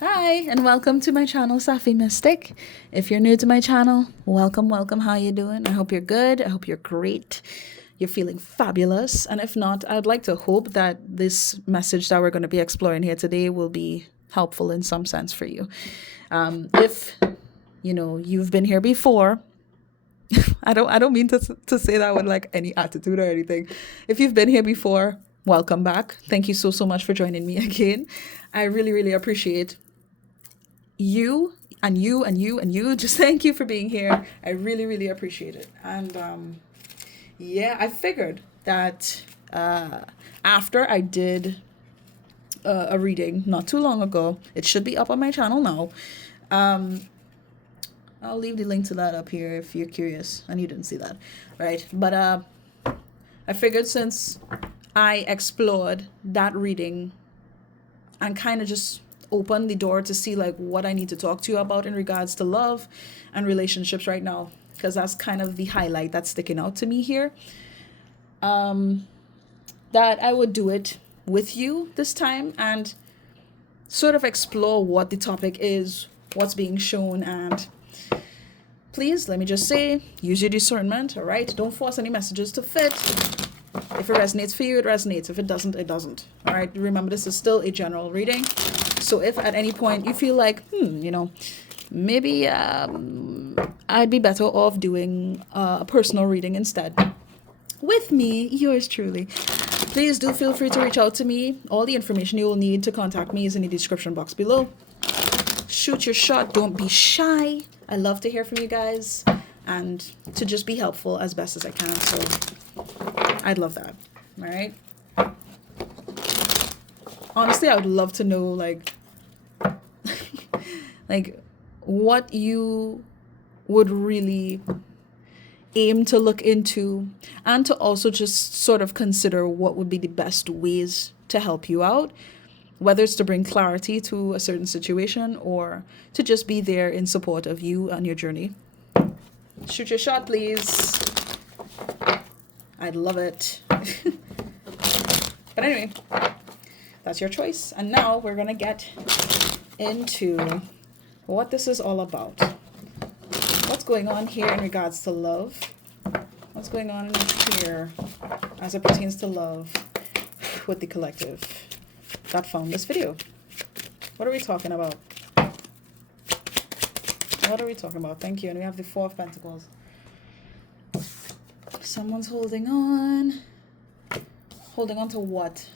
Hi, and welcome to my channel, Safi Mystic. If you're new to my channel, welcome, welcome. How you doing? I hope you're good. I hope you're great. You're feeling fabulous. And if not, I'd like to hope that this message that we're going to be exploring here today will be helpful in some sense for you. If you've been here before, I don't mean to say that with like any attitude or anything. If you've been here before, welcome back. Thank you so much for joining me again. I really appreciate you and you and you and you. Just thank you for being here. I really appreciate it. And yeah, I figured that after I did a reading not too long ago, it should be up on my channel now. I'll leave the link to that up here if you're curious and you didn't see that, right? But I figured since I explored that reading and kind of just opened the door to see like what I need to talk to you about in regards to love and relationships right now, because that's kind of the highlight that's sticking out to me here, that I would do it with you this time and sort of explore what the topic is, what's being shown, and please, let me just say, use your discernment, all right? Don't force any messages to fit. If it resonates for you, it resonates. If it doesn't, it doesn't. All right? Remember, this is still a general reading. So if at any point you feel like, maybe I'd be better off doing a personal reading instead with me, yours truly, please do feel free to reach out to me. All the information you will need to contact me is in the description box below. Shoot your shot. Don't be shy. I love to hear from you guys and to just be helpful as best as I can. So I'd love that. All right. Honestly, I would love to know like what you would really aim to look into, and to also just sort of consider what would be the best ways to help you out, whether it's to bring clarity to a certain situation or to just be there in support of you and your journey. Shoot your shot, please. I'd love it. But anyway, that's your choice. And now we're going to get into what this is all about. What's going on here in regards to love? What's going on here as it pertains to love with the collective that found this video? What are we talking about? What are we talking about? Thank you. And we have the Four of Pentacles. Someone's holding on. Holding on to what?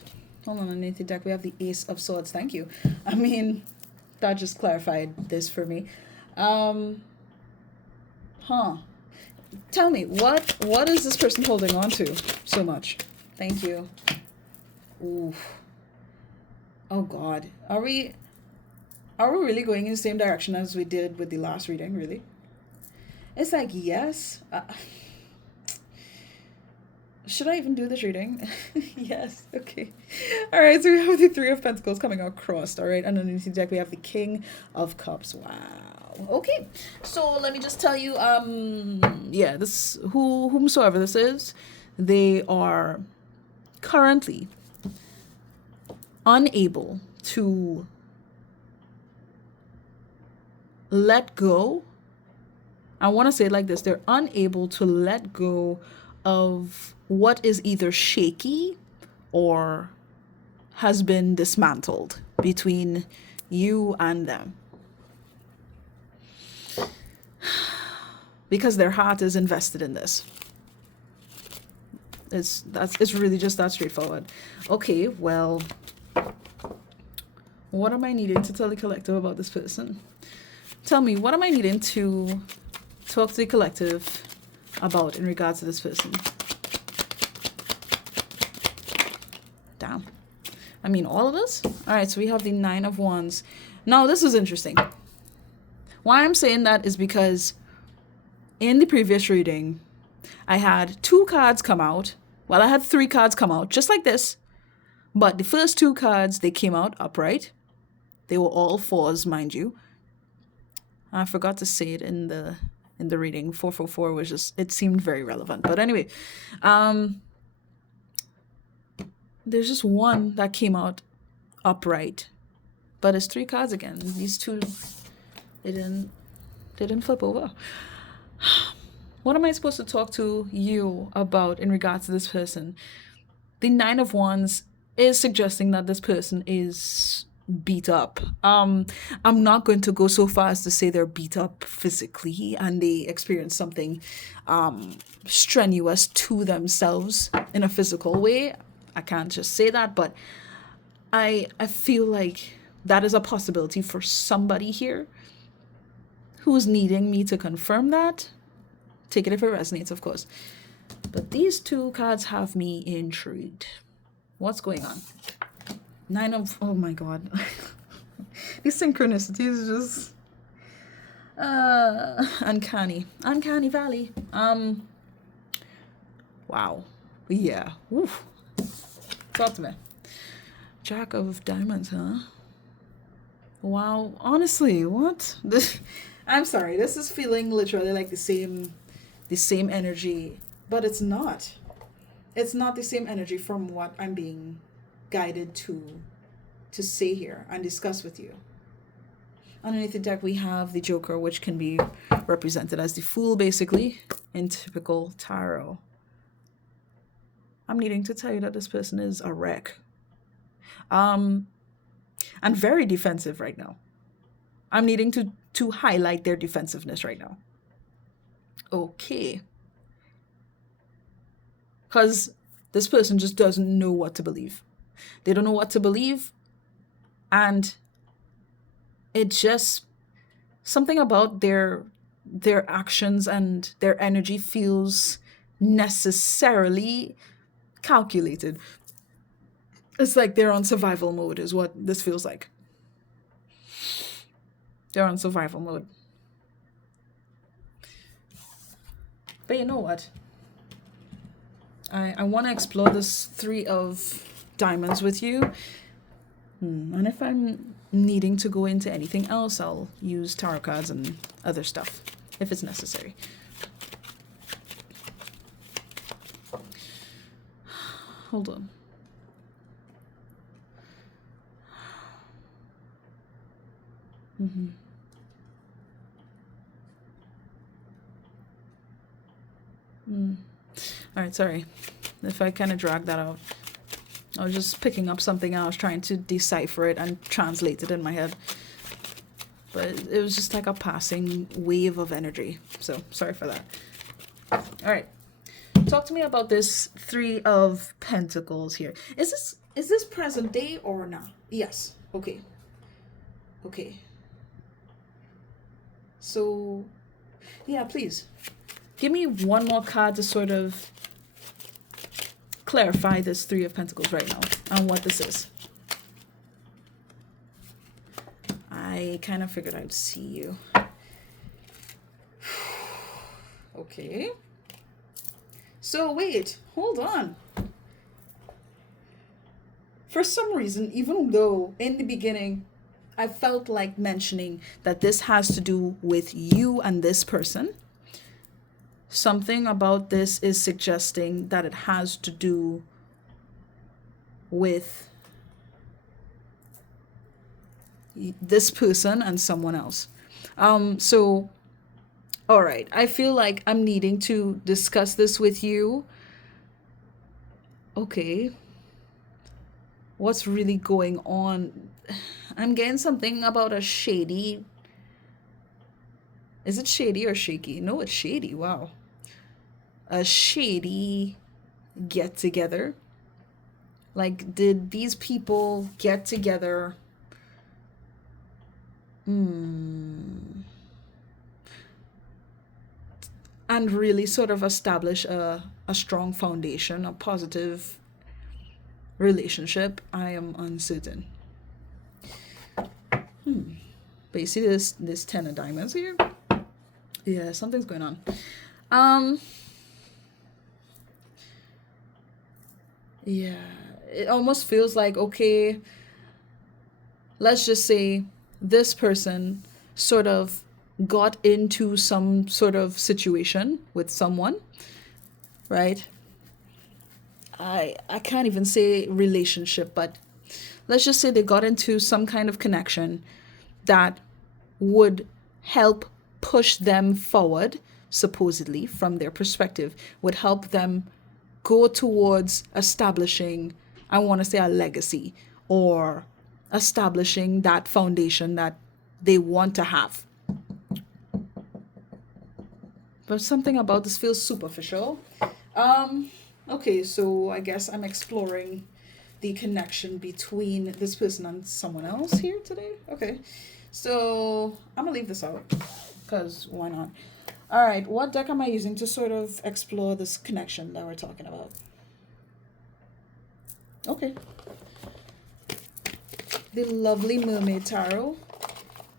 Hold on, underneath the deck we have the Ace of Swords. Thank you. I mean, that just clarified this for me. Tell me, what is this person holding on to so much? Thank you. Ooh. Oh God. Are we really going in the same direction as we did with the last reading, really? It's like, yes. Should I even do this reading? Yes. Okay. All right. So we have the Three of Pentacles coming out crossed. All right. And underneath the deck, we have the King of Cups. Wow. Okay. So let me just tell you, yeah, this, whomsoever this is, they are currently unable to let go. I want to say it like this. They're unable to let go of what is either shaky or has been dismantled between you and them, because their heart is invested in this. It's really just that straightforward. Okay, well, what am I needing to tell the collective about this person? Tell me, what am I needing to talk to the collective about in regards to this person? Damn. I mean, all of this? All right, so we have the Nine of Wands. Now, this is interesting. Why I'm saying that is because in the previous reading, I had two cards come out. Well, I had three cards come out, just like this. But the first two cards, they came out upright. They were all fours, mind you. I forgot to say it in the reading. 444 was just, it seemed very relevant. But anyway, there's just one that came out upright. But it's 3 cards again. These two, they didn't flip over. What am I supposed to talk to you about in regards to this person? The 9 of Wands is suggesting that this person is beat up. I'm not going to go so far as to say they're beat up physically and they experience something strenuous to themselves in a physical way. I can't just say that, but I feel like that is a possibility for somebody here who's needing me to confirm that. Take it if it resonates, of course. But these 2 cards have me intrigued. What's going on? 9 of... Oh my god. These synchronicities just... uncanny. Uncanny valley. Wow. Yeah. Oof. Talk to me. Jack of Diamonds, huh? Wow. Honestly, what? I'm sorry. This is feeling literally like the same energy, but it's not. It's not the same energy from what I'm being guided to say here and discuss with you. Underneath the deck, we have the Joker, which can be represented as the Fool, basically, in typical tarot. I'm needing to tell you that this person is a wreck. And very defensive right now. I'm needing to highlight their defensiveness right now. Okay. Because this person just doesn't know what to believe. They don't know what to believe. And it just, something about their actions and their energy feels necessarily calculated. It's like they're on survival mode is what this feels like. They're on survival mode. But you know what? I want to explore this 3 of Diamonds with you. And if I'm needing to go into anything else, I'll use tarot cards and other stuff if it's necessary. Hold on. All right, sorry if I kind of dragged that out. I was just picking up something and I was trying to decipher it and translate it in my head. But it was just like a passing wave of energy. So sorry for that. All right. Talk to me about this 3 of Pentacles here. Is this present day or not? Yes. Okay. Okay. So, yeah, please. Give me one more card to sort of clarify this 3 of Pentacles right now and what this is. I kind of figured I'd see you. Okay. So wait, hold on. For some reason, even though in the beginning I felt like mentioning that this has to do with you and this person, something about this is suggesting that it has to do with this person and someone else. So, all right, I feel like I'm needing to discuss this with you. Okay. What's really going on? I'm getting something about a shady. Is it shady or shaky? No, it's shady. Wow. A shady get together. Like, did these people get together? And really sort of establish a strong foundation, a positive relationship? I am uncertain. But you see this 10 of Diamonds here? Yeah, something's going on. Yeah, it almost feels like, okay, let's just say this person sort of got into some sort of situation with someone, right? I can't even say relationship, but let's just say they got into some kind of connection that would help push them forward, supposedly, from their perspective, would help them go towards establishing, I want to say, a legacy, or establishing that foundation that they want to have. But something about this feels superficial. Okay, so I guess I'm exploring the connection between this person and someone else here today. Okay, so I'm gonna leave this out because why not? All right, what deck am I using to sort of explore this connection that we're talking about? Okay, the lovely Mermaid Tarot.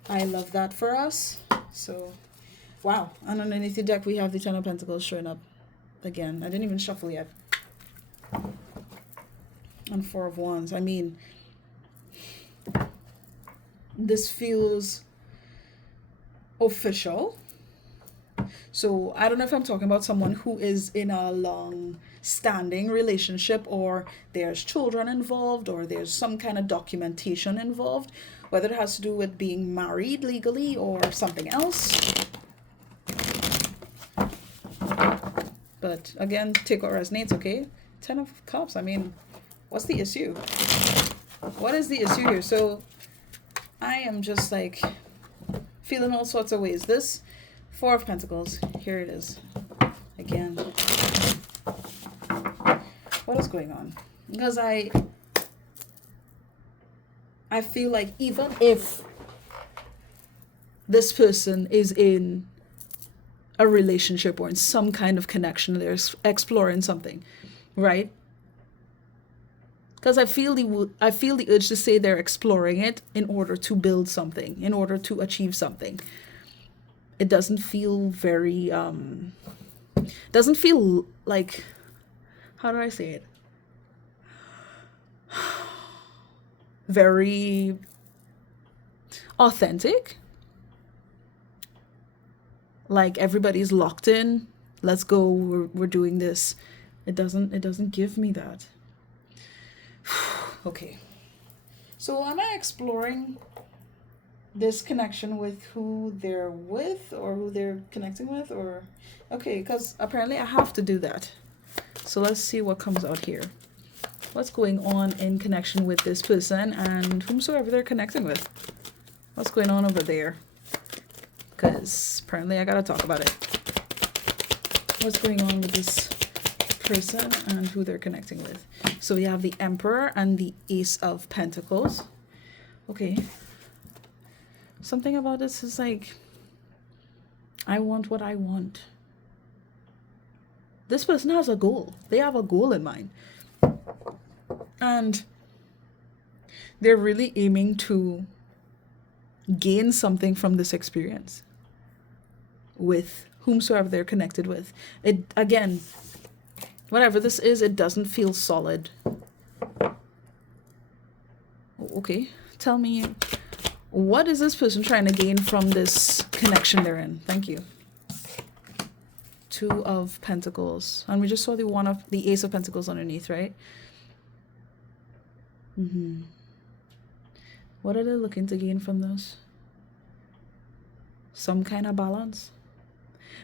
I love that for us. So, wow. And underneath the deck, we have the Ten of Pentacles showing up again. I didn't even shuffle yet. And Four of Wands. I mean, this feels official. So I don't know if I'm talking about someone who is in a long standing relationship, or there's children involved, or there's some kind of documentation involved, whether it has to do with being married legally or something else. But again, take what resonates, okay? 10 of Cups. I mean, what's the issue? What is the issue here? So I am just like feeling all sorts of ways. This Four of Pentacles, here it is again. What is going on? Because I feel like even if this person is in a relationship or in some kind of connection, they're exploring something, right? Because I feel the urge to say they're exploring it in order to build something, in order to achieve something. It doesn't feel very doesn't feel like, how do I say it? Very authentic. Like everybody's locked in. Let's go. We're doing this. It doesn't give me that. Okay. So am I exploring this connection with who they're with, or who they're connecting with, or okay, because apparently I have to do that. So let's see what comes out here. What's going on in connection with this person and whomsoever they're connecting with? What's going on over there? Because apparently I gotta talk about it. What's going on with this person and who they're connecting with? So we have the Emperor and the Ace of Pentacles. Okay. Something about this is like, I want what I want. This person has a goal. They have a goal in mind. And they're really aiming to gain something from this experience with whomsoever they're connected with. It, again, whatever this is, it doesn't feel solid. Okay, tell me, what is this person trying to gain from this connection they're in? Thank you. Two of Pentacles. And we just saw the Ace of Pentacles underneath, right? What are they looking to gain from this? Some kind of balance?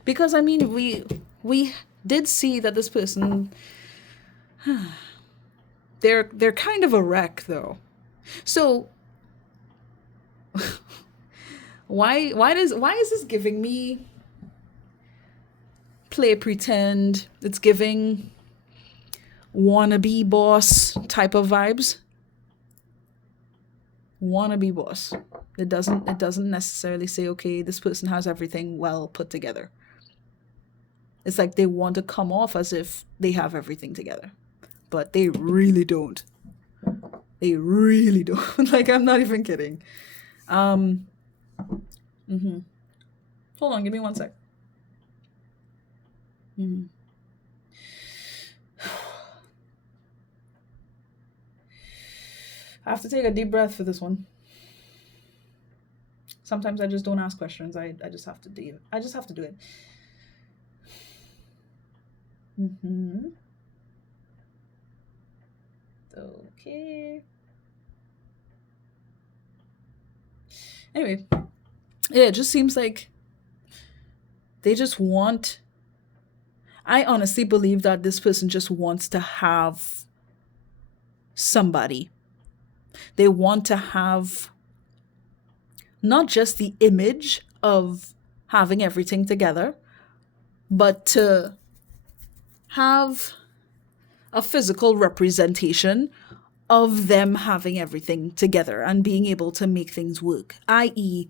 Because I mean, we did see that this person, they're kind of a wreck though. So why is this giving me play pretend? It's giving wannabe boss type of vibes. Wannabe boss. It doesn't necessarily say, okay, this person has everything well put together. It's like they want to come off as if they have everything together, but they really don't. They really don't. Like, I'm not even kidding. Hold on, give me one sec. I have to take a deep breath for this one. Sometimes I just don't ask questions. I just have to do it. I just have to do it. Okay. Anyway, yeah, it just seems like they just want. I honestly believe that this person just wants to have somebody. They want to have not just the image of having everything together, but to have a physical representation of them having everything together and being able to make things work, i.e.,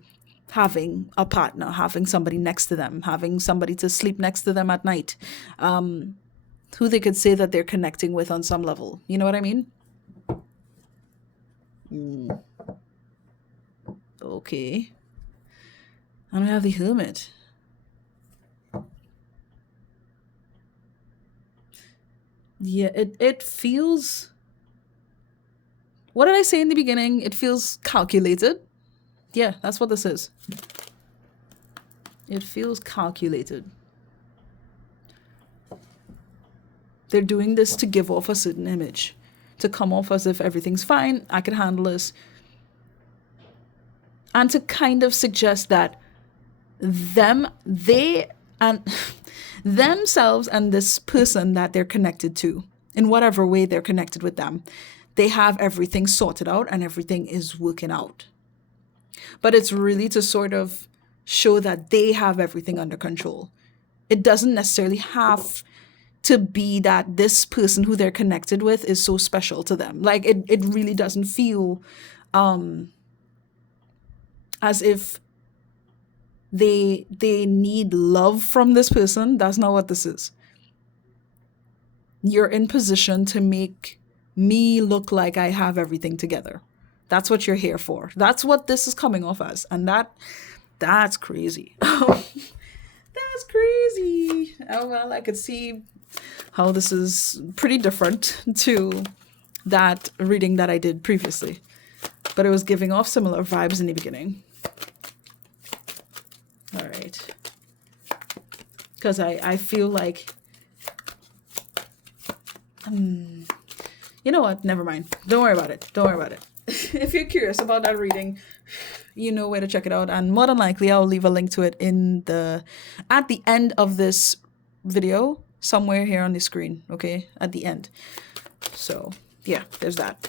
having a partner, having somebody next to them, having somebody to sleep next to them at night, who they could say that they're connecting with on some level. You know what I mean? Okay. And we have the hermit. Yeah, it feels. What did I say in the beginning? It feels calculated. Yeah, that's what this is. It feels calculated. They're doing this to give off a certain image, to come off as if everything's fine, I can handle this, and to kind of suggest that they, and themselves and this person that they're connected to, in whatever way they're connected with them, they have everything sorted out and everything is working out. But it's really to sort of show that they have everything under control. It doesn't necessarily have to be that this person who they're connected with is so special to them. Like it really doesn't feel as if they need love from this person. That's not what this is. You're in position to make me look like I have everything together. That's what you're here for. That's what this is coming off as. And that's crazy. That's crazy. Oh, well, I could see how this is pretty different to that reading that I did previously. But it was giving off similar vibes in the beginning. All right. Because I feel like... you know what? Never mind. Don't worry about it. Don't worry about it. If you're curious about that reading, you know where to check it out. And more than likely, I'll leave a link to it at the end of this video, somewhere here on the screen, okay? At the end. So, yeah, there's that.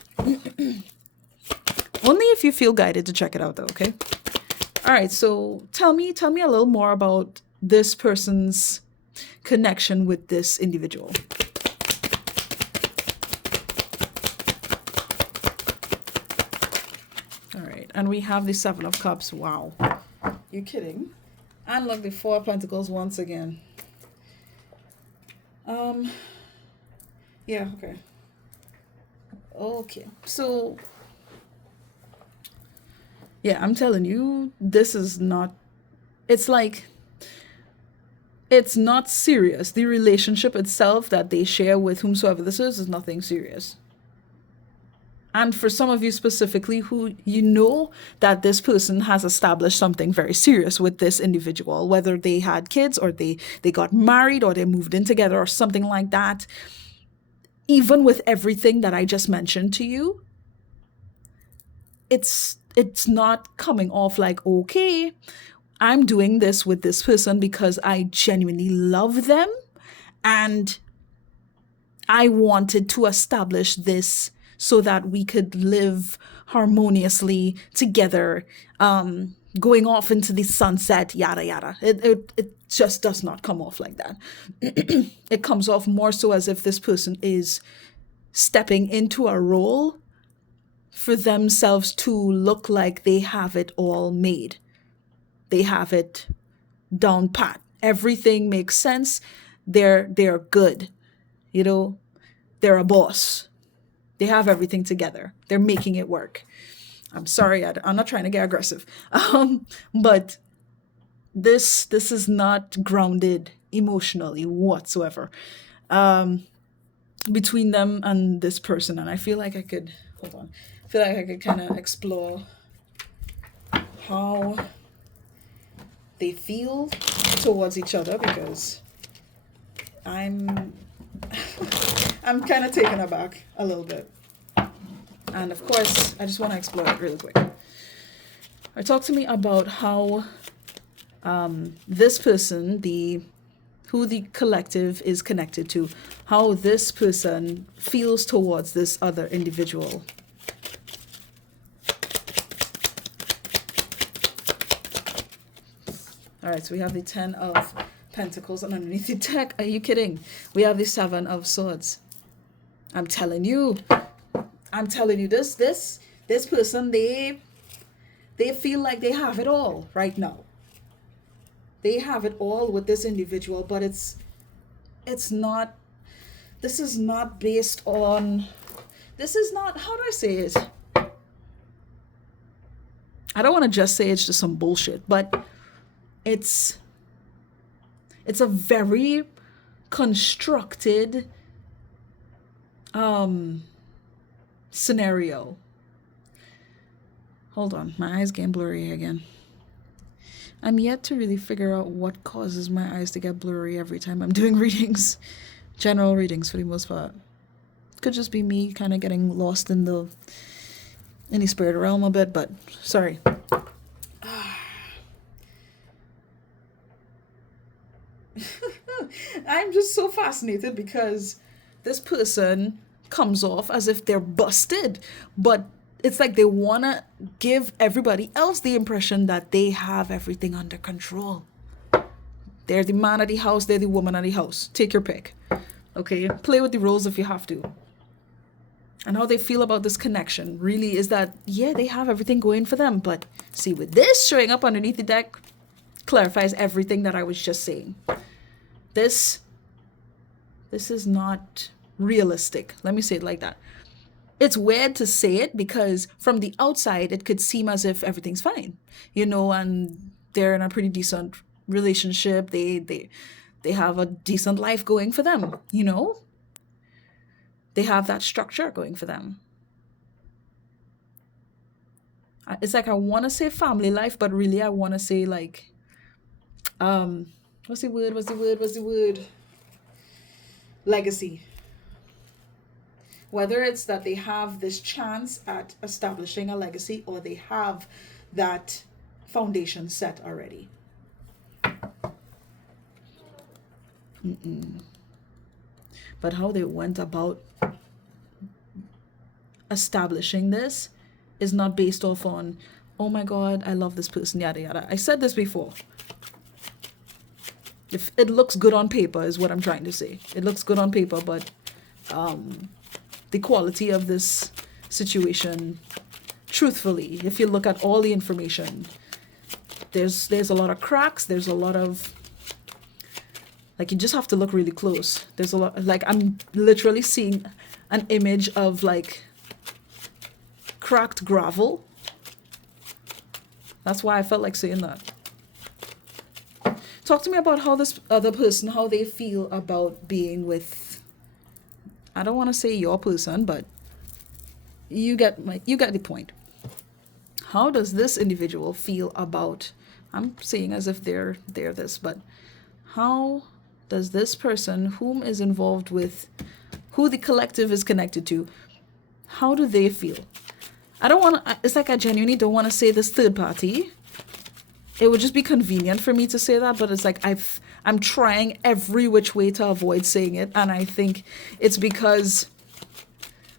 Only if you feel guided to check it out, though, okay? All right, so tell me a little more about this person's connection with this individual. All right, and we have the Seven of Cups. Wow. You kidding? And look, the Four of Pentacles once again. Yeah, okay. Okay, so yeah, I'm telling you, this is not, it's like, it's not serious. The relationship itself that they share with whomsoever this is nothing serious. And for some of you specifically who you know that this person has established something very serious with this individual, whether they had kids or they got married or they moved in together or something like that, even with everything that I just mentioned to you, it's not coming off like, okay, I'm doing this with this person because I genuinely love them and I wanted to establish this so that we could live harmoniously together, going off into the sunset, yada, yada. It just does not come off like that. It comes off more so as if this person is stepping into a role for themselves to look like they have it all made. They have it down pat. Everything makes sense. They're good. You know, they're a boss. They have everything together. They're making it work. I'm sorry, I'm not trying to get aggressive. But this is not grounded emotionally whatsoever between them and this person. And I feel like I could, hold on, I feel like I could kind of explore how they feel towards each other, because I'm kind of taken aback a little bit. And of course, I just want to explore it really quick. Or talk to me about how this person, who the collective is connected to, how this person feels towards this other individual. All right, so we have the 10 of Pentacles, and underneath the deck, are you kidding? We have the 7 of Swords. I'm telling you, this person, they feel like they have it all right now. They have it all with this individual, but it's not, this is not based on, this is not, how do I say it? I don't want to just say it's just some bullshit, but it's a very constructed scenario. Hold on, my eyes getting blurry again. I'm yet to really figure out what causes my eyes to get blurry every time I'm doing readings. General readings for the most part. Could just be me kind of getting lost in the spirit realm a bit, but sorry. I'm just so fascinated because this person comes off as if they're busted, but it's like they want to give everybody else the impression that they have everything under control. They're the man of the house, they're the woman of the house. Take your pick. Okay? Play with the roles if you have to. And how they feel about this connection really is that, yeah, they have everything going for them. But see, with this showing up underneath the deck, clarifies everything that I was just saying. This is not realistic. Let me say it like that. It's weird to say it because from the outside, it could seem as if everything's fine, and they're in a pretty decent relationship. They have a decent life going for them, They have that structure going for them. It's like I want to say family life, but really I want to say like, what's the word? Legacy. Whether it's that they have this chance at establishing a legacy or they have that foundation set already. But how they went about establishing this is not based off on, oh my God, I love this person, yada yada. I said this before. If it looks good on paper is what I'm trying to say. It looks good on paper, but the quality of this situation, truthfully, if you look at all the information, there's a lot of cracks. There's a lot of, like, you just have to look really close. There's a lot, like, I'm literally seeing an image of like cracked gravel. That's why I felt like saying that. Talk to me about how this other person, how they feel about being with, I don't want to say your person, but you get the point. How does this individual feel about, I'm saying as if they're this, but how does this person whom is involved with, who the collective is connected to, how do they feel? I don't want to, it's like I genuinely don't want to say this third party. It would just be convenient for me to say that, but it's like I'm trying every which way to avoid saying it, and I think it's because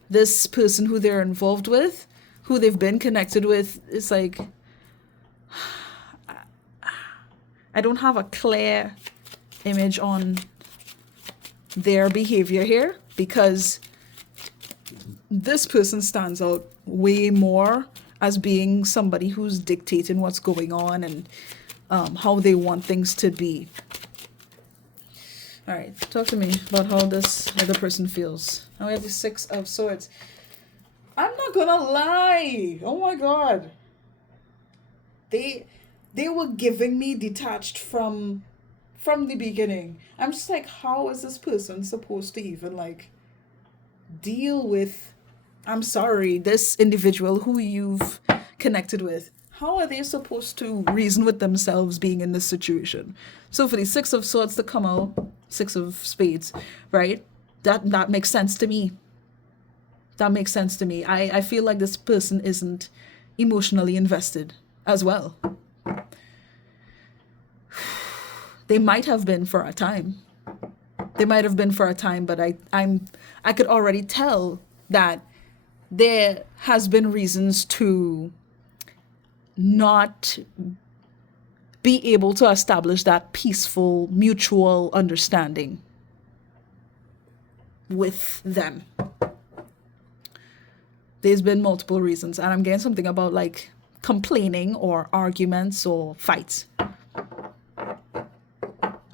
this person who they're involved with, who they've been connected with, it's like I don't have a clear image on their behavior here because this person stands out way more as being somebody who's dictating what's going on and how they want things to be. All right, talk to me about how this other person feels. Now we have the 6 of Swords. I'm not gonna lie. Oh my God. They were giving me detached from the beginning. I'm just like, how is this person supposed to even like deal with, I'm sorry, this individual who you've connected with? How are they supposed to reason with themselves being in this situation? So for the 6 of Swords to come out, 6 of Spades, right? That makes sense to me. That makes sense to me. I feel like this person isn't emotionally invested as well. They might have been for a time. They might have been for a time, but I could already tell that there has been reasons to not be able to establish that peaceful mutual understanding with them. There's been multiple reasons, and I'm getting something about like complaining or arguments or fights.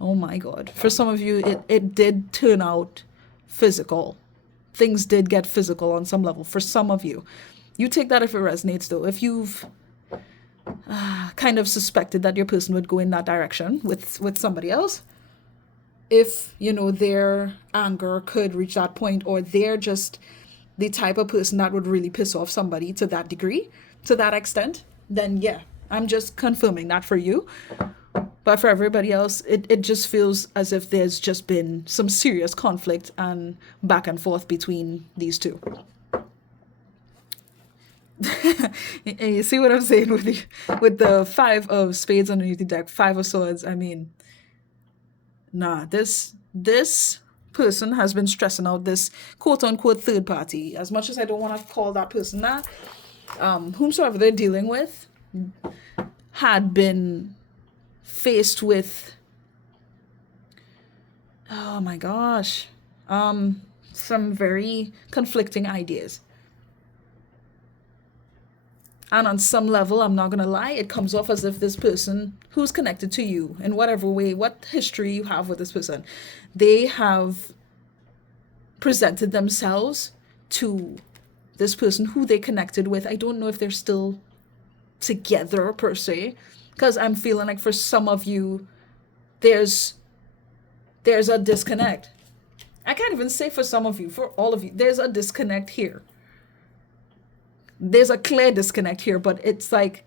Oh my God. For some of you, it did turn out physical. Things did get physical on some level. For some of you, you take that if it resonates though. If you've kind of suspected that your person would go in that direction with somebody else, if, you know, their anger could reach that point, or they're just the type of person that would really piss off somebody to that degree, to that extent, then yeah, I'm just confirming that for you. But for everybody else, it just feels as if there's just been some serious conflict and back and forth between these two. And you see what I'm saying with the 5 of spades underneath the deck, 5 of swords. I mean, nah, this person has been stressing out this quote unquote third party. As much as I don't want to call that person that, whomsoever they're dealing with had been faced with, oh my gosh, some very conflicting ideas. And on some level, I'm not going to lie, it comes off as if this person who's connected to you in whatever way, what history you have with this person, they have presented themselves to this person who they connected with. I don't know if they're still together per se, because I'm feeling like for some of you, there's a disconnect. I can't even say for some of you, for all of you, there's a disconnect here. There's a clear disconnect here, but it's like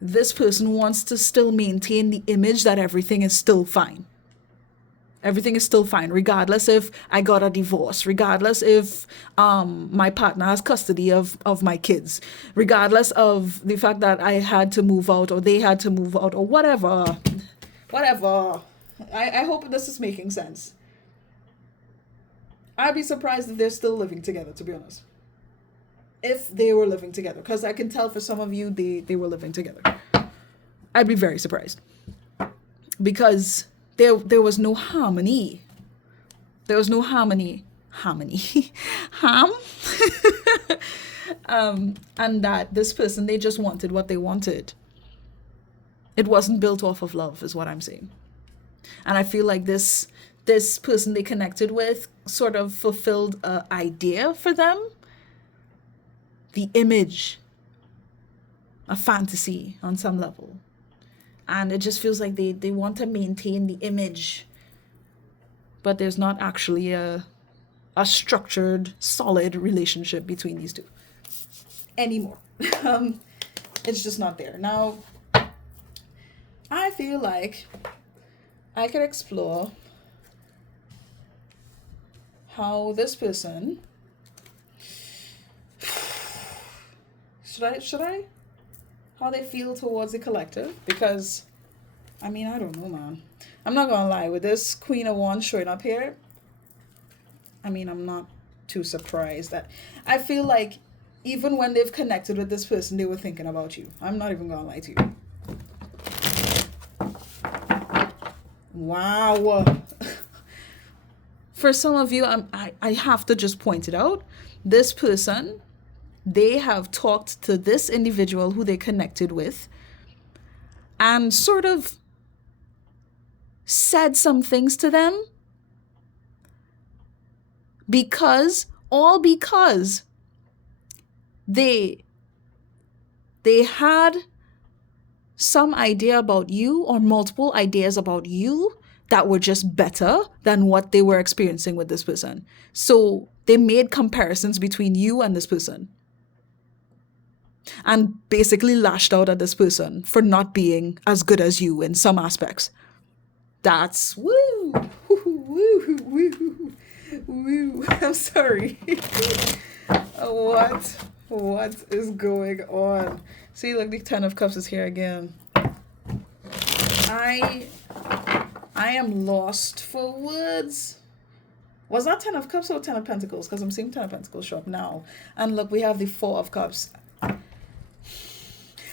this person wants to still maintain the image that everything is still fine. Everything is still fine, regardless if I got a divorce, regardless if my partner has custody of my kids, regardless of the fact that I had to move out or they had to move out or whatever. I hope this is making sense. I'd be surprised if they're still living together, to be honest. If they were living together, because I can tell for some of you they were living together. I'd be very surprised, because there was no harmony. There was no harmony. And that this person, they just wanted what they wanted. It wasn't built off of love, is what I'm saying. And I feel like this person they connected with sort of fulfilled an idea for them. The image, a fantasy on some level. And it just feels like they want to maintain the image, but there's not actually a structured, solid relationship between these two anymore. It's just not there. Now, I feel like I could explore how this person... Should I? How they feel towards the collective? Because, I mean, I don't know, man. I'm not gonna lie. With this Queen of Wands showing up here, I mean, I'm not too surprised that... I feel like even when they've connected with this person, they were thinking about you. I'm not even gonna lie to you. Wow. For some of you, I have to just point it out. This person... they have talked to this individual who they connected with and sort of said some things to them because they had some idea about you or multiple ideas about you that were just better than what they were experiencing with this person. So they made comparisons between you and this person. And basically lashed out at this person for not being as good as you in some aspects. That's woo. I'm sorry. What What is going on? See, look, the Ten of Cups is here again. I am lost for words. Was that Ten of Cups or Ten of Pentacles? Because I'm seeing Ten of Pentacles show up now. And look, we have the Four of Cups.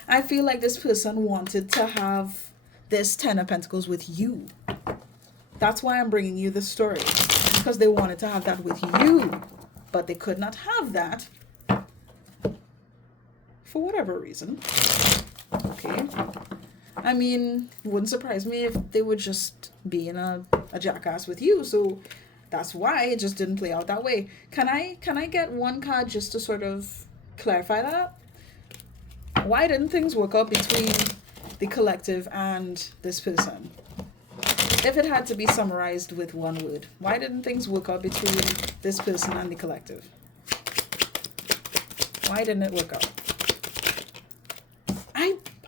I feel like this person wanted to have this Ten of Pentacles with you. That's why I'm bringing you this story. Because they wanted to have that with you. But they could not have that. For whatever reason. Okay. I mean, it wouldn't surprise me if they were just being a jackass with you. So that's why it just didn't play out that way. Can I get one card just to sort of clarify that? Why didn't things work out between the collective and this person? If it had to be summarized with one word, why didn't things work out between this person and the collective? Why didn't it work out?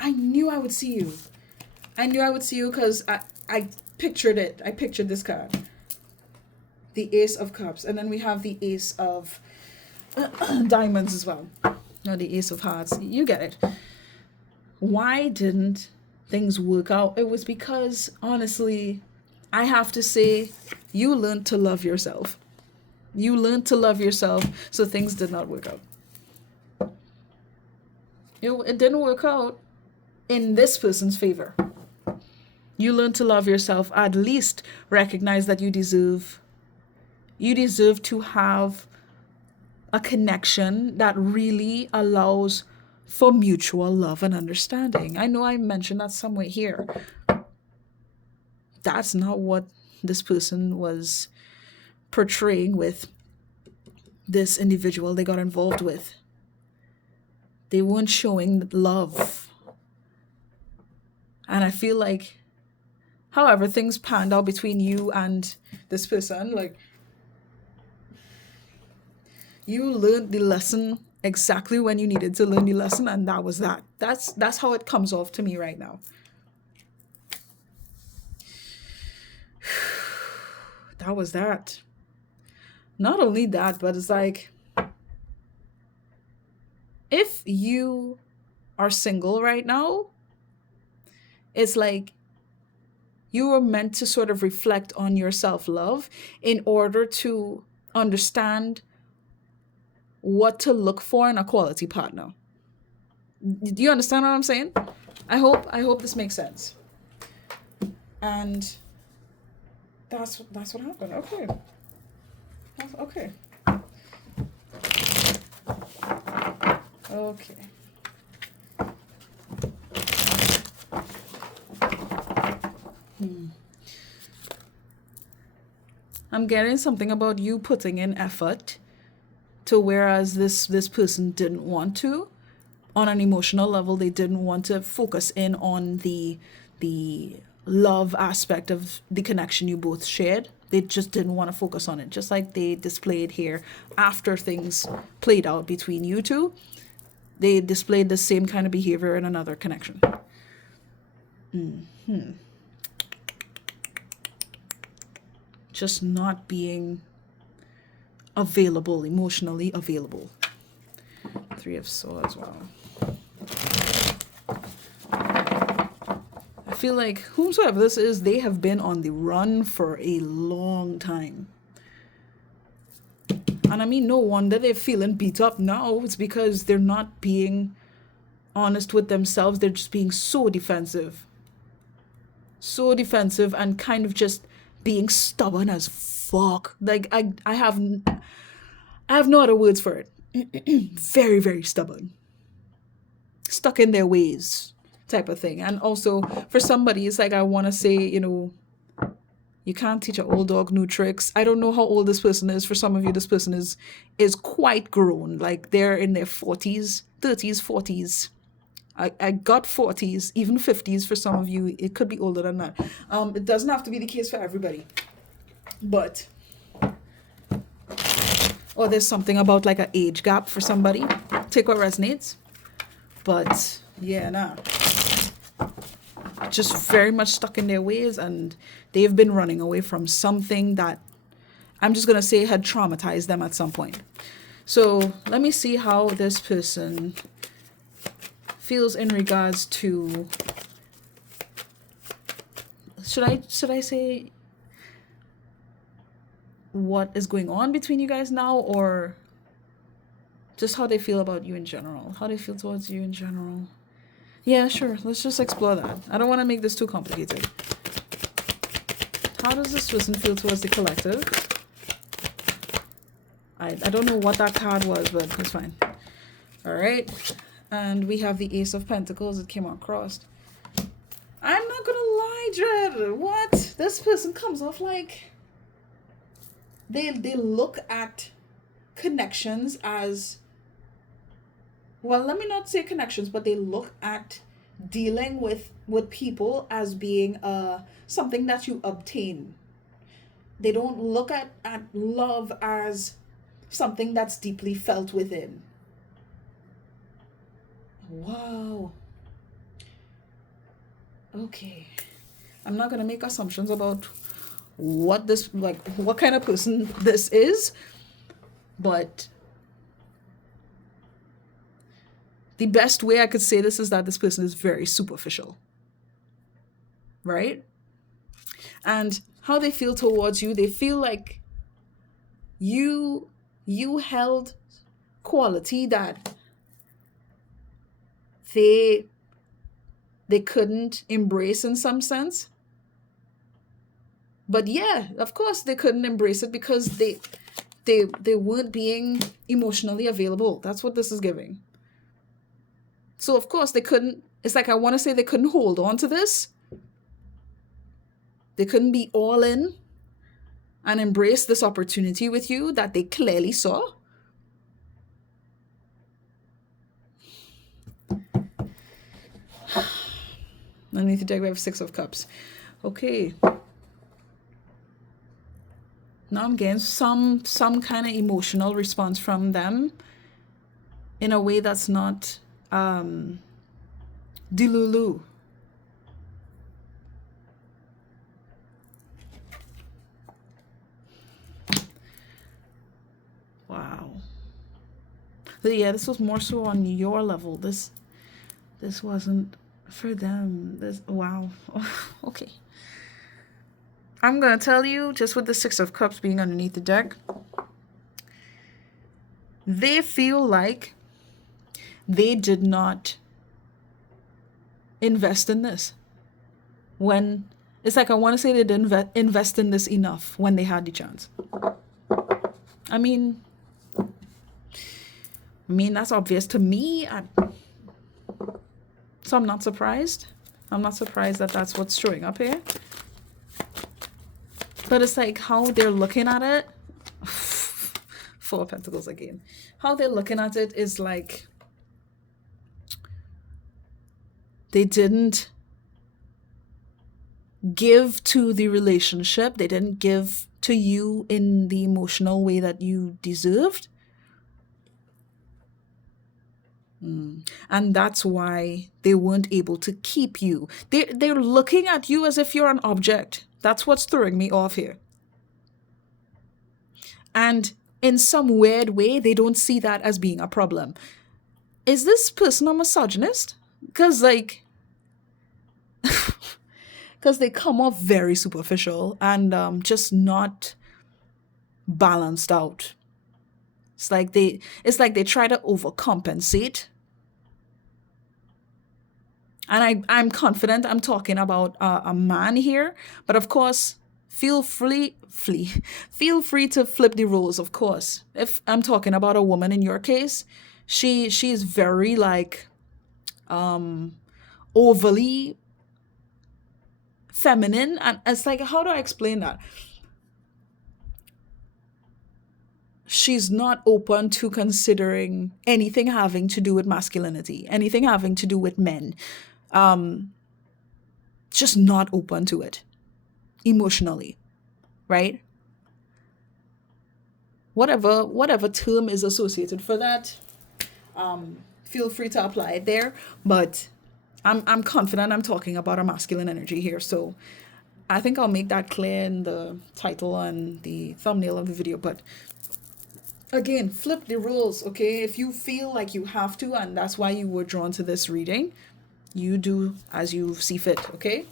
I knew I would see you. I knew I would see you because I pictured it. I pictured this card. The Ace of Cups. And then we have the Ace of Diamonds as well. No, the Ace of Hearts. You get it. Why didn't things work out? It was because, honestly, I have to say, you learned to love yourself. You learned to love yourself, so things did not work out. It didn't work out in this person's favor. You learn to love yourself. At least recognize that you deserve to have a connection that really allows for mutual love and understanding. I know I mentioned that somewhere here. That's not what this person was portraying with this individual they got involved with. They weren't showing love. And I feel like, however things panned out between you and this person, like, you learned the lesson exactly when you needed to learn the lesson, and that was that. That's how it comes off to me right now. That was that. Not only that, but it's like, if you are single right now, it's like you were meant to sort of reflect on your self-love in order to understand what to look for in a quality partner. Do you understand what I'm saying? I hope this makes sense. And that's what happened. Okay. Okay. Okay. I'm getting something about you putting in effort to, whereas this person didn't want to. On an emotional level, they didn't want to focus in on the love aspect of the connection you both shared. They just didn't want to focus on it, just like they displayed here after things played out between you two. They displayed the same kind of behavior in another connection. Just not being available, emotionally available. Three of Swords, wow. I feel like whomsoever this is, they have been on the run for a long time. And I mean, no wonder they're feeling beat up now. It's because they're not being honest with themselves. They're just being so defensive. So defensive and kind of just being stubborn as fuck. Like, I have no other words for it. Very, very stubborn. Stuck in their ways type of thing. And also, for somebody, it's like, I want to say, you can't teach an old dog new tricks. I don't know how old this person is. For some of you, this person is quite grown. Like, they're in their 40s, 30s, 40s. I got 40s, even 50s for some of you. It could be older than that. It doesn't have to be the case for everybody. But, or there's something about like an age gap for somebody. Take what resonates. But, yeah, nah. Just very much stuck in their ways, and they've been running away from something that I'm just going to say had traumatized them at some point. So let me see how this person feels in regards to, should I say what is going on between you guys now, or just how they feel about you in general, how they feel towards you in general? Yeah, sure, let's just explore that. I don't want to make this too complicated. How does this person feel towards the collective? I don't know what that card was, but it's fine. All right, and we have the Ace of Pentacles. It came across. I'm not gonna lie, Dread. What? This person comes off like they look at connections as, well, let me not say connections, but they look at dealing with people as being something that you obtain. They don't look at love as something that's deeply felt within. Wow. Okay. I'm not gonna make assumptions about what this, like, what kind of person this is, but the best way I could say this is that this person is very superficial, right? And how they feel towards you, they feel like you held quality that they couldn't embrace in some sense. But yeah, of course they couldn't embrace it because they weren't being emotionally available. That's what this is giving. So of course they couldn't, it's like, I want to say they couldn't hold on to this. They couldn't be all in and embrace this opportunity with you that they clearly saw. Underneath the deck we have Six of Cups. Okay. Now I'm getting some kind of emotional response from them in a way that's not delulu. Wow. But yeah, this was more so on your level. This wasn't for them. This, wow. Okay. I'm gonna tell you, just with the Six of Cups being underneath the deck, they feel like they did not invest in this. When it's like, I want to say they didn't invest in this enough when they had the chance. I mean that's obvious to me. So I'm not surprised. I'm not surprised that that's what's showing up here. But it's like how they're looking at it. Four of Pentacles again. How they're looking at it is like they didn't give to the relationship. They didn't give to you in the emotional way that you deserved. And that's why they weren't able to keep you. They're looking at you as if you're an object. That's what's throwing me off here. And in some weird way, they don't see that as being a problem. Is this person a misogynist? Because like, because they come off very superficial and just not balanced out. It's like they try to overcompensate. And I'm confident I'm talking about a man here, but of course, feel free to flip the roles. Of course, if I'm talking about a woman in your case, she's very like overly feminine, and it's like, how do I explain that? She's not open to considering anything having to do with masculinity, anything having to do with men. Just not open to it emotionally, right? Whatever term is associated for that, feel free to apply it there. But I'm confident I'm talking about a masculine energy here, so I think I'll make that clear in the title and the thumbnail of the video. But Again, flip the rules, okay? If you feel like you have to, and that's why you were drawn to this reading, you do as you see fit, okay?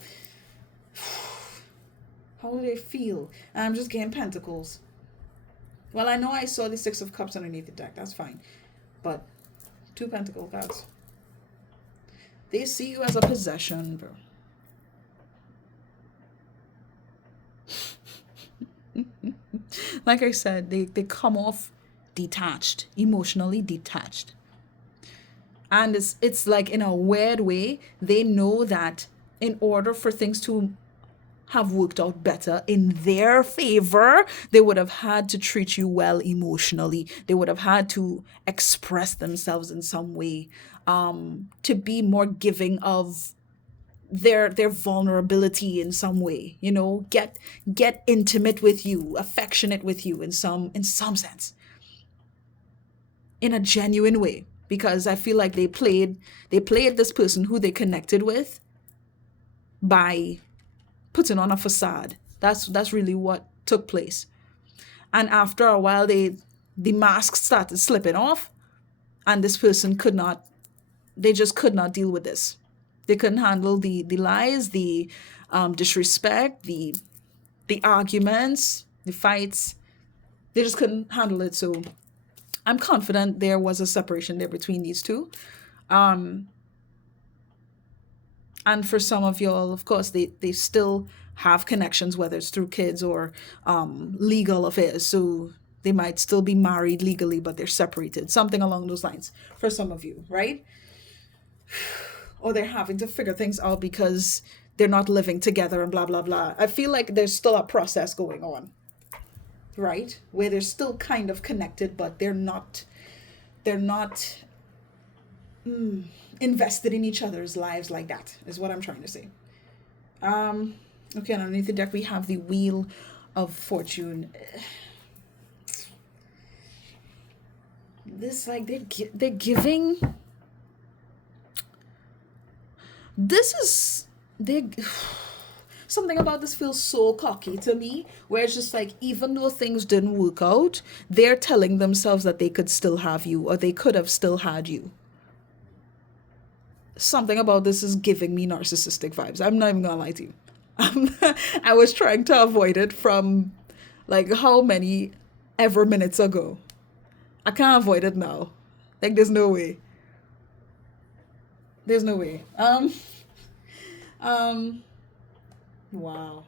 How do they feel? I'm just getting pentacles. Well, I know I saw the Six of Cups underneath the deck. That's fine. But two pentacle cards. They see you as a possession, bro. Like I said, they come off detached, emotionally detached. And it's like, in a weird way, they know that in order for things to have worked out better in their favor, they would have had to treat you well emotionally. They would have had to express themselves in some way, to be more giving of their vulnerability in some way, get intimate with you, affectionate with you in some sense, in a genuine way, because I feel like they played this person who they connected with by putting on a facade. That's really what took place. And after a while, the mask started slipping off, and this person they just could not deal with this. They couldn't handle the lies, the disrespect, the arguments, the fights. They just couldn't handle it. So I'm confident there was a separation there between these two. And for some of y'all, of course, they still have connections, whether it's through kids or legal affairs. So they might still be married legally, but they're separated. Something along those lines for some of you, right? Or they're having to figure things out because they're not living together and blah, blah, blah. I feel like there's still a process going on, right? Where they're still kind of connected, but they're not invested in each other's lives like that, is what I'm trying to say. Okay, and underneath the deck we have the Wheel of Fortune. This, like, they're giving. This is they. Something about this feels so cocky to me, where it's just like, even though things didn't work out, they're telling themselves that they could still have you, or they could have still had you. Something about this is giving me narcissistic vibes. I'm not even gonna lie to you. I was trying to avoid it from, like, how many ever minutes ago. I can't avoid it now. Like, there's no way. There's no way. Wow.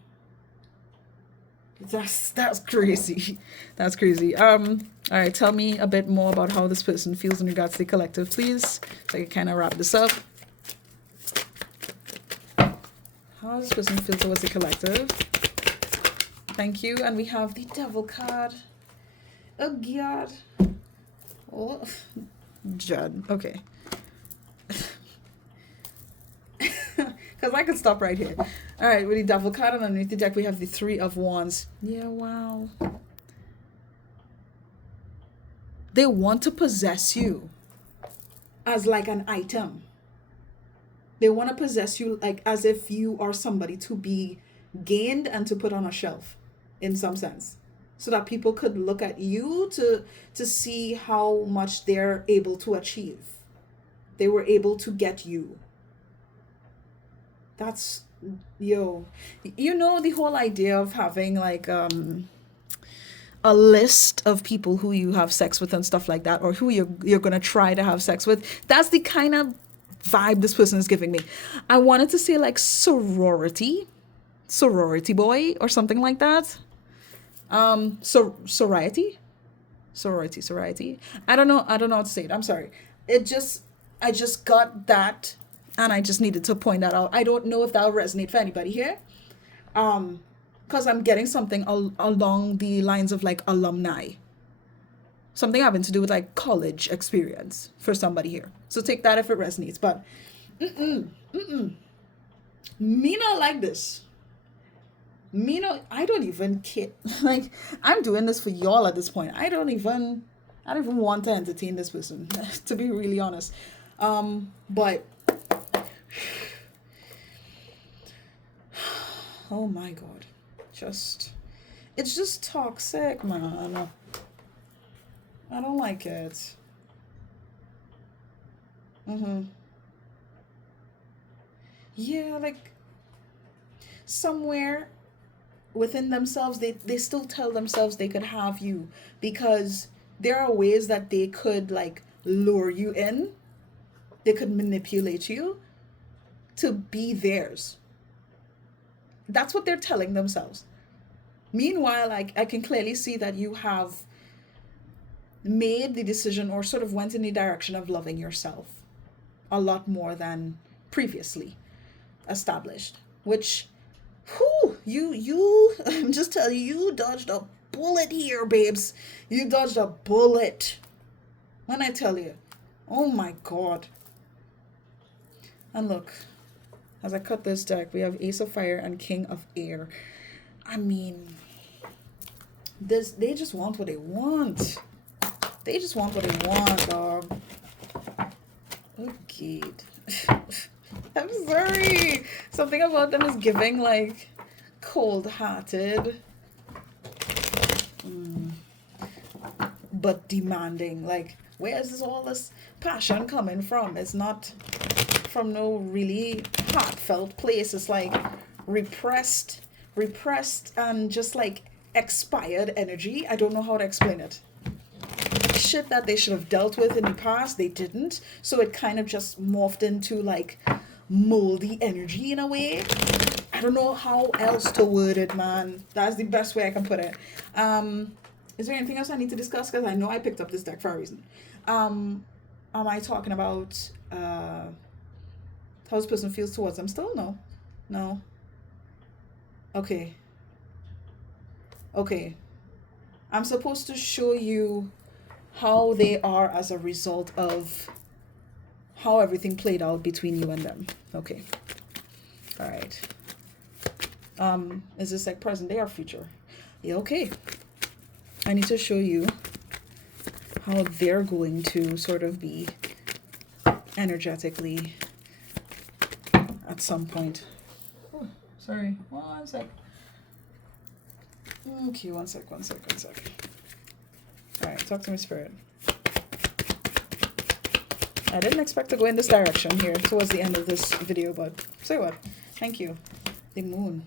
That's crazy. That's crazy. All right, tell me a bit more about how this person feels in regards to the collective, please. So I can kind of wrap this up. How does this person feel towards the collective? Thank you. And we have the Devil card. Oh, God. Oh, Judd. Okay. Because I could stop right here. All right, with the Devil card, and underneath the deck, we have the Three of Wands. Yeah, wow. They want to possess you as like an item. They want to possess you like as if you are somebody to be gained and to put on a shelf, in some sense, so that people could look at you to see how much they're able to achieve. They were able to get you. That's, yo, the whole idea of having like a list of people who you have sex with and stuff like that, or who you're gonna try to have sex with. That's the kind of vibe this person is giving me. I wanted to say like sorority boy or something like that. Sorority. I don't know how to say it. I'm sorry. I just got that, and I just needed to point that out. I don't know if that'll resonate for anybody here. Because I'm getting something along the lines of like alumni. Something having to do with like college experience for somebody here. So take that if it resonates. But me not like this. Me no, I don't even care. Like, I'm doing this for y'all at this point. I don't even want to entertain this person, to be really honest. But oh my God, it's just toxic, man. I don't like it. Mm-hmm. Yeah, like somewhere within themselves, they still tell themselves they could have you because there are ways that they could like lure you in, they could manipulate you to be theirs. That's what they're telling themselves. Meanwhile, I can clearly see that you have made the decision or sort of went in the direction of loving yourself a lot more than previously established, which whew, I'm just telling you, you dodged a bullet here, babes. You dodged a bullet. When I tell you, oh my god. And look, as I cut this deck, we have Ace of Fire and King of Air. I mean, they just want what they want. They just want what they want, dog. Okay. I'm sorry. Something about them is giving like cold-hearted, but demanding. Like, where's all this passion coming from? It's not from no really heartfelt place. It's like repressed, and just like expired energy. I don't know how to explain it. Shit that they should have dealt with in the past, they didn't. So it kind of just morphed into like moldy energy in a way. I don't know how else to word it, man. That's the best way I can put it. Is there anything else I need to discuss? Because I know I picked up this deck for a reason. Am I talking about how this person feels towards them still? No. Okay. I'm supposed to show you how they are as a result of how everything played out between you and them. Okay. All right. Is this like present day or future? Yeah, okay. I need to show you how they're going to sort of be energetically at some point. Oh, sorry. One sec. Okay, one sec. All right, talk to me, Spirit. I didn't expect to go in this direction here towards the end of this video, but say what? Thank you. The moon.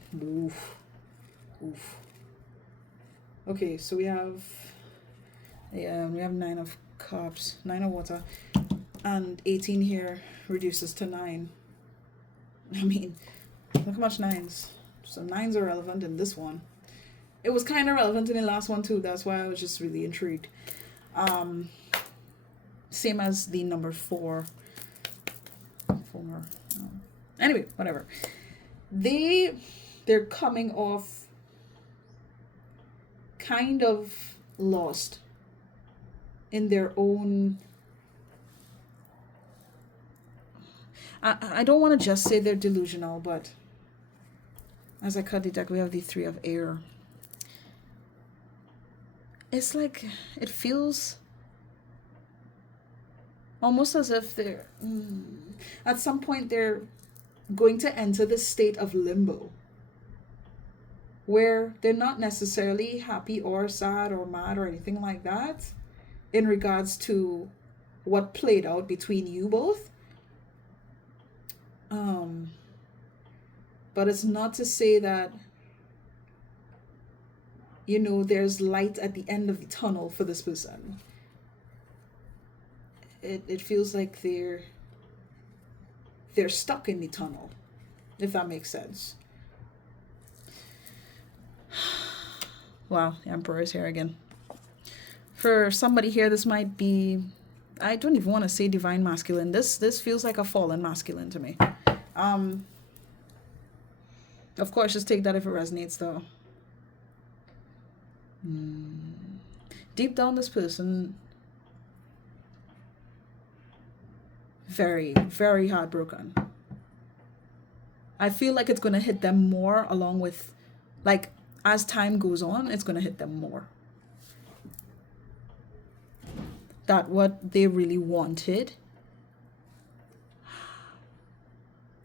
Oof. Okay, so we have 9 of cups, 9 of water, and 18 here reduces to 9. I mean, look how much 9s. So 9s are relevant in this one. It was kind of relevant in the last one too. That's why I was just really intrigued. Same as the number 4. Anyway, whatever. They're coming off kind of lost in their own. I don't want to just say they're delusional, but as I cut the deck, we have the 3 of Air. It's like, it feels almost as if they're, at some point they're going to enter this state of limbo where they're not necessarily happy or sad or mad or anything like that in regards to what played out between you both. But it's not to say that, you know, there's light at the end of the tunnel for this person. It feels like they're stuck in the tunnel, if that makes sense. Wow, the Emperor is here again. For somebody here, this might be, I don't even want to say divine masculine. This feels like a fallen masculine to me. Of course, just take that if it resonates, though. Deep down, this person, very, very heartbroken. I feel like it's going to hit them more along with, like, as time goes on, it's going to hit them more. That what they really wanted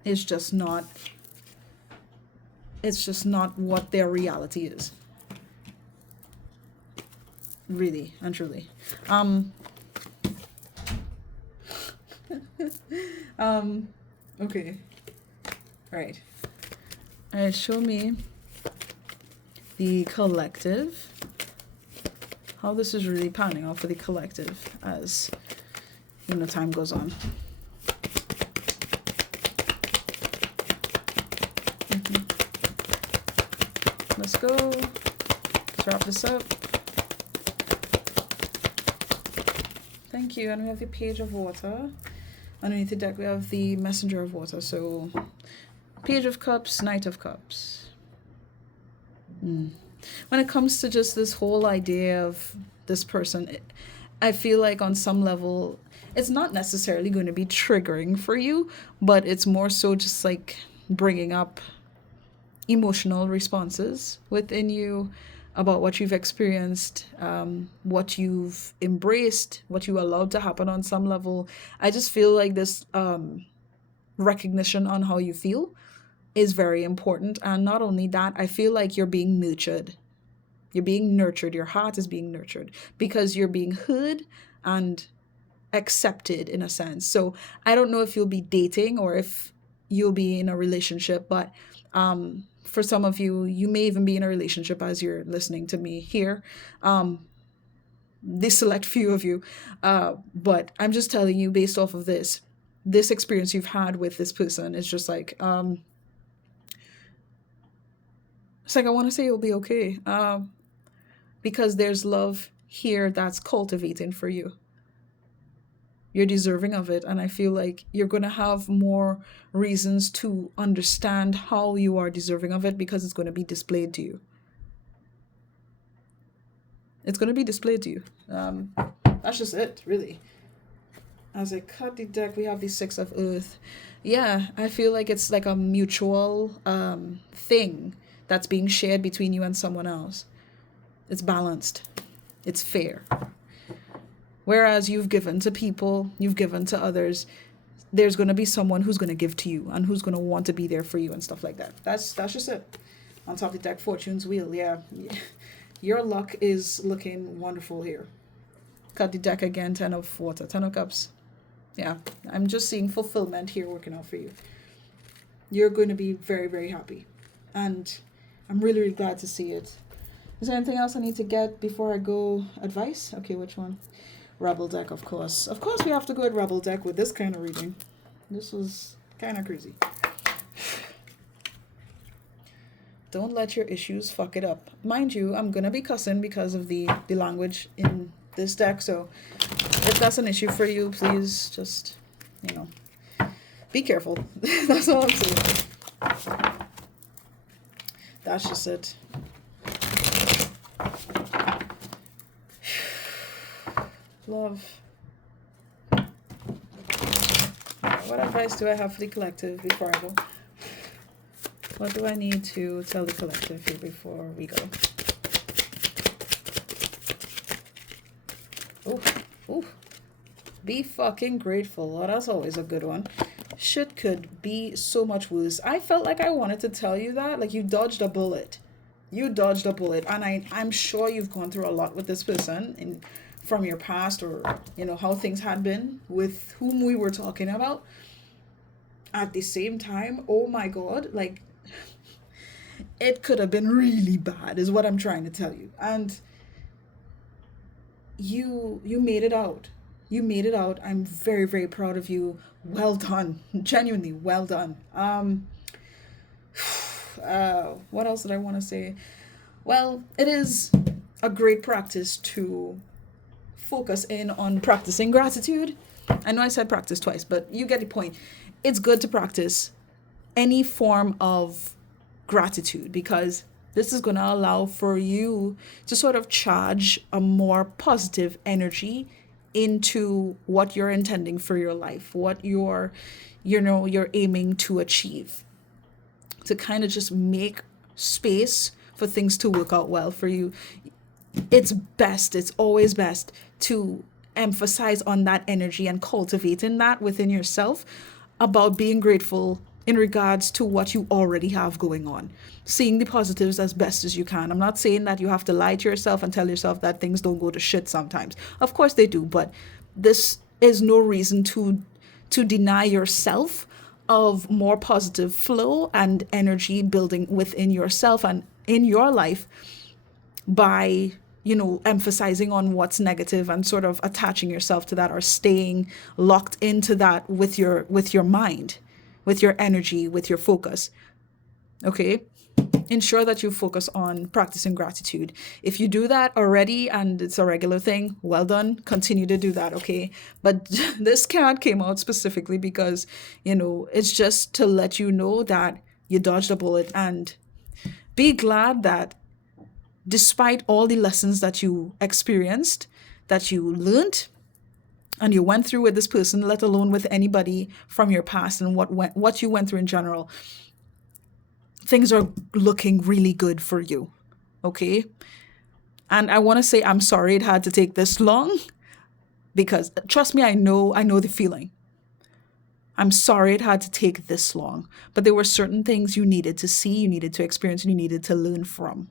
is just not, it's just not what their reality is. really and truly. Um, okay, right. All right, show me the collective. How this is really panning out for the collective as time goes on. Let's go. Let's wrap this up. Thank you. And we have the Page of Water. Underneath the deck, we have the Messenger of Water. So, Page of Cups, Knight of Cups. When it comes to just this whole idea of this person, I feel like on some level, it's not necessarily going to be triggering for you, but it's more so just like bringing up emotional responses within you about what you've experienced, what you've embraced, what you allowed to happen on some level. I just feel like this recognition on how you feel is very important. And not only that, I feel like you're being nurtured. You're being nurtured. Your heart is being nurtured because you're being heard and accepted in a sense. So I don't know if you'll be dating or if you'll be in a relationship, but for some of you, you may even be in a relationship as you're listening to me here. This select few of you. But I'm just telling you based off of this experience you've had with this person, it's just like, it's like I want to say it'll be okay. Because there's love here that's cultivating for you. You're deserving of it. And I feel like you're going to have more reasons to understand how you are deserving of it because it's going to be displayed to you. It's going to be displayed to you. That's just it, really. As I cut the deck, we have the Six of Earth. Yeah, I feel like it's like a mutual thing that's being shared between you and someone else. It's balanced. It's fair. Whereas you've given to people, you've given to others, there's going to be someone who's going to give to you and who's going to want to be there for you and stuff like that. That's just it. On top of the deck, Fortune's Wheel. Yeah. Your luck is looking wonderful here. Cut the deck again, Ten of Water, Ten of Cups. Yeah, I'm just seeing fulfillment here working out for you. You're going to be very, very happy. And I'm really, really glad to see it. Is there anything else I need to get before I go? Advice? Okay, which one? Rebel deck, of course. Of course we have to go with Rebel deck with this kind of reading. This was kind of crazy. Don't let your issues fuck it up. Mind you, I'm going to be cussing because of the language in this deck. So if that's an issue for you, please just, be careful. That's all I'm saying. That's just it. Love. What advice do I have for the collective before I go? What do I need to tell the collective here before we go? Ooh. Be fucking grateful. Oh, that's always a good one. Shit could be so much worse. I felt like I wanted to tell you that. Like, you dodged a bullet. You dodged a bullet. And I'm sure you've gone through a lot with this person from your past or, how things had been with whom we were talking about. At the same time, oh my God, like, it could have been really bad is what I'm trying to tell you. And you made it out. You made it out. I'm very, very proud of you. Well done. Genuinely, well done. What else did I want to say? Well, it is a great practice to focus in on practicing gratitude. I know I said practice twice, but you get the point. It's good to practice any form of gratitude because this is going to allow for you to sort of charge a more positive energy into what you're intending for your life, what you're aiming to achieve, to kind of just make space for things to work out well for you. It's always best to emphasize on that energy and cultivating that within yourself about being grateful in regards to what you already have going on. Seeing the positives as best as you can. I'm not saying that you have to lie to yourself and tell yourself that things don't go to shit sometimes. Of course they do, but this is no reason to deny yourself of more positive flow and energy building within yourself and in your life by emphasizing on what's negative and sort of attaching yourself to that or staying locked into that with your mind, with your energy, with your focus. Okay, ensure that you focus on practicing gratitude. If you do that already and it's a regular thing, well done, continue to do that. Okay, but this card came out specifically because it's just to let you know that you dodged a bullet, and be glad that despite all the lessons that you experienced, that you learned, and you went through with this person, let alone with anybody from your past and what you went through in general, things are looking really good for you. Okay? And I want to say I'm sorry it had to take this long, because trust me, I know the feeling. I'm sorry it had to take this long, but there were certain things you needed to see, you needed to experience, and you needed to learn from.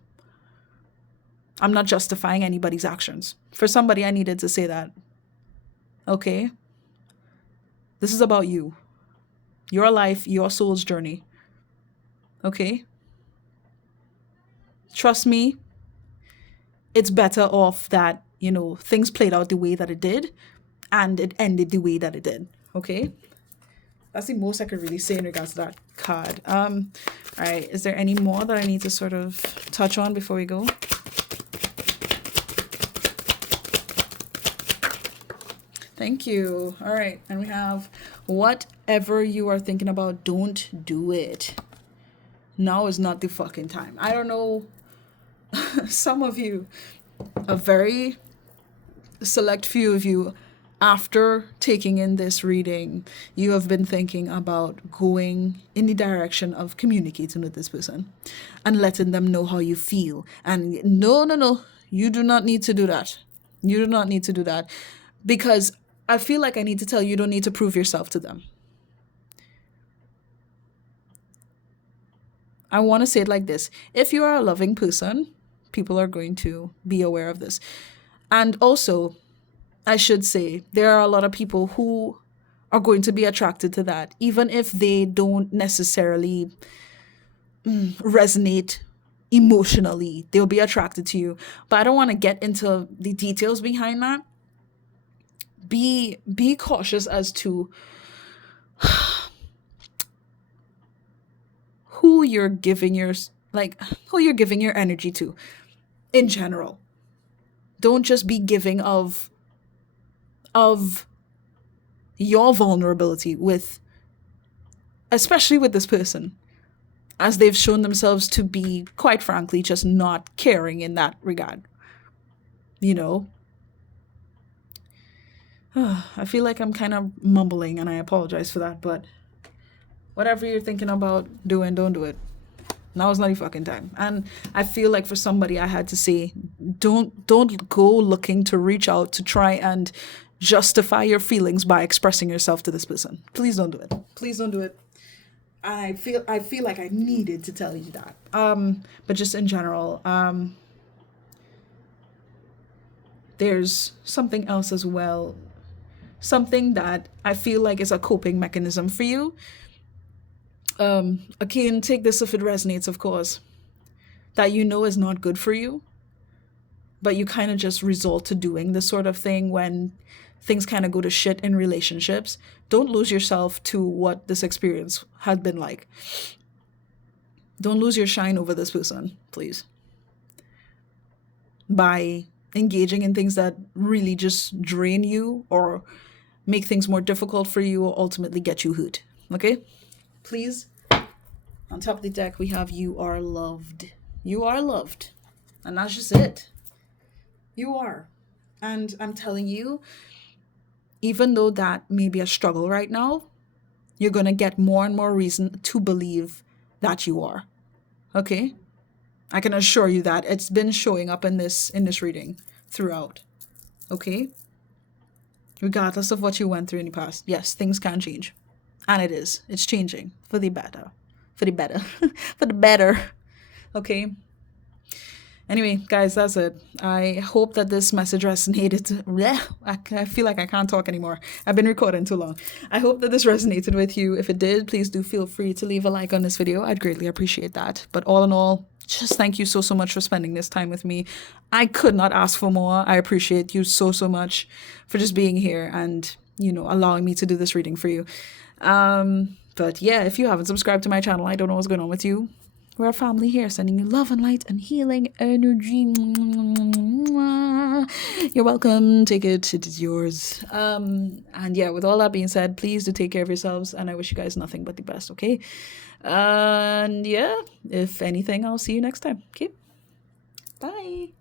I'm not justifying anybody's actions. For somebody, I needed to say that. Okay? This is about you. Your life, your soul's journey. Okay? Trust me, it's better off that, things played out the way that it did and it ended the way that it did. Okay? That's the most I could really say in regards to that card. All right. Is there any more that I need to sort of touch on before we go? Thank you. All right. And we have, whatever you are thinking about, don't do it. Now is not the fucking time. I don't know. Some of you, a very select few of you, after taking in this reading, you have been thinking about going in the direction of communicating with this person and letting them know how you feel. And no, you do not need to do that. You do not need to do that, because I feel like I need to tell you, you don't need to prove yourself to them. I want to say it like this. If you are a loving person, people are going to be aware of this. And also, I should say, there are a lot of people who are going to be attracted to that, even if they don't necessarily resonate emotionally. They'll be attracted to you. But I don't want to get into the details behind that. Be cautious as to who you're giving your energy to in general. Don't just be giving of your vulnerability especially with this person, as they've shown themselves to be, quite frankly, just not caring in that regard. I feel like I'm kind of mumbling, and I apologize for that, but whatever you're thinking about doing, don't do it. Now is not the fucking time. And I feel like for somebody, I had to say, don't go looking to reach out to try and justify your feelings by expressing yourself to this person. Please don't do it. Please don't do it. I feel like I needed to tell you that. But just in general, there's something else as well. Something that I feel like is a coping mechanism for you. Again, take this if it resonates, of course. That is not good for you, but you kind of just resort to doing this sort of thing when things kind of go to shit in relationships. Don't lose yourself to what this experience had been like. Don't lose your shine over this person, please, by engaging in things that really just drain you or make things more difficult for you or ultimately get you hurt. Okay? Please. On top of the deck, we have you are loved. You are loved. And that's just it. You are. And I'm telling you, even though that may be a struggle right now, you're going to get more and more reason to believe that you are. Okay? I can assure you that it's been showing up in this reading throughout. Okay? Regardless of what you went through in the past. Yes, things can change. And it is. It's changing for the better. For the better. For the better. Okay. Anyway, guys, that's it. I hope that this message resonated. Blech, I feel like I can't talk anymore. I've been recording too long. I hope that this resonated with you. If it did, please do feel free to leave a like on this video. I'd greatly appreciate that. But all in all, just thank you so, so much for spending this time with me. I could not ask for more. I appreciate you so, so much for just being here and, allowing me to do this reading for you. But yeah, if you haven't subscribed to my channel, I don't know what's going on with you. We're a family here, sending you love and light and healing energy. You're welcome. Take it. It is yours. And yeah, with all that being said, please do take care of yourselves. And I wish you guys nothing but the best, okay? And yeah, if anything, I'll see you next time. Okay? Bye.